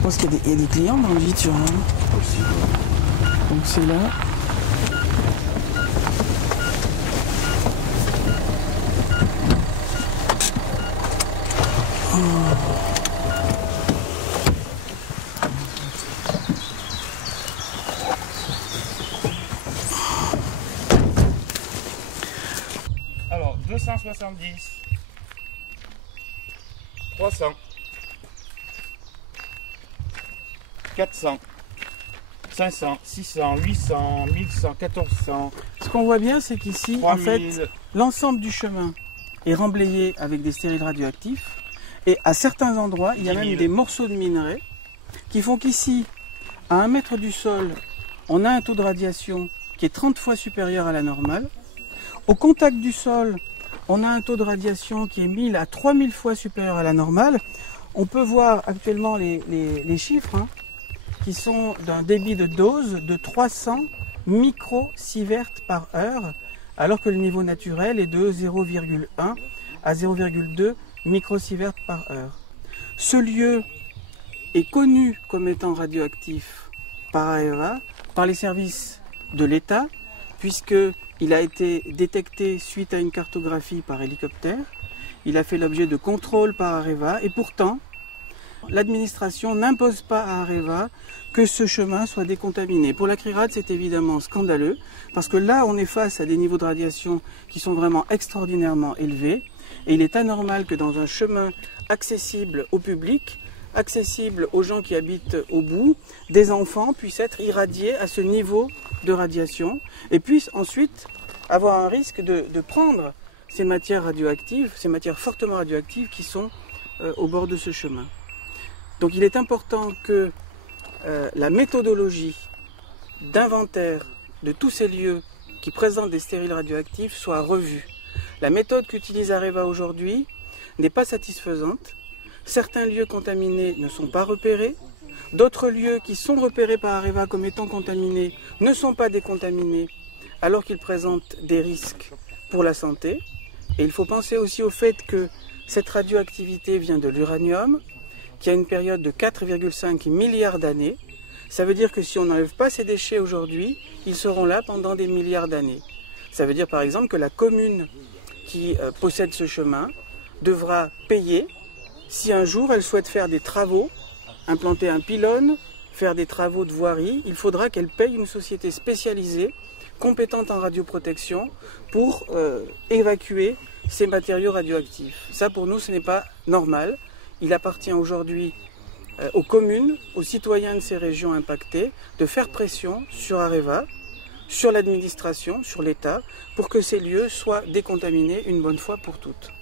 Je pense qu'il y a des clients dans le vide, hein. Donc c'est là. Alors, 270, 300, 400, 500, 600, 800, 1100, 1400. Ce qu'on voit bien, c'est qu'ici, en fait, l'ensemble du chemin est remblayé avec des stériles radioactifs. Et à certains endroits, il y a même des morceaux de minerais qui font qu'ici, à 1 mètre du sol, on a un taux de radiation qui est 30 fois supérieur à la normale. Au contact du sol, on a un taux de radiation qui est 1000 à 3000 fois supérieur à la normale. On peut voir actuellement les chiffres, hein, qui sont d'un débit de dose de 300 microsieverts par heure, alors que le niveau naturel est de 0,1 à 0,2 microsieverts par heure. Ce lieu est connu comme étant radioactif par AREVA, par les services de l'État, puisqu'il a été détecté suite à une cartographie par hélicoptère. Il a fait l'objet de contrôles par AREVA et pourtant, l'administration n'impose pas à AREVA que ce chemin soit décontaminé. Pour la CRIRAD, c'est évidemment scandaleux, parce que là, on est face à des niveaux de radiation qui sont vraiment extraordinairement élevés, et il est anormal que dans un chemin accessible au public, accessible aux gens qui habitent au bout, des enfants puissent être irradiés à ce niveau de radiation, et puissent ensuite avoir un risque de prendre ces matières radioactives, ces matières fortement radioactives qui sont au bord de ce chemin. Donc il est important que la méthodologie d'inventaire de tous ces lieux qui présentent des stériles radioactifs soit revue. La méthode qu'utilise AREVA aujourd'hui n'est pas satisfaisante. Certains lieux contaminés ne sont pas repérés. D'autres lieux qui sont repérés par AREVA comme étant contaminés ne sont pas décontaminés alors qu'ils présentent des risques pour la santé. Et il faut penser aussi au fait que cette radioactivité vient de l'uranium, qui a une période de 4,5 milliards d'années. Ça veut dire que si on n'enlève pas ces déchets aujourd'hui, ils seront là pendant des milliards d'années. Ça veut dire par exemple que la commune qui possède ce chemin devra payer si un jour elle souhaite faire des travaux, implanter un pylône, faire des travaux de voirie. Il faudra qu'elle paye une société spécialisée, compétente en radioprotection, pour évacuer ces matériaux radioactifs. Ça pour nous ce n'est pas normal. Il appartient aujourd'hui aux communes, aux citoyens de ces régions impactées, de faire pression sur AREVA, sur l'administration, sur l'État, pour que ces lieux soient décontaminés une bonne fois pour toutes.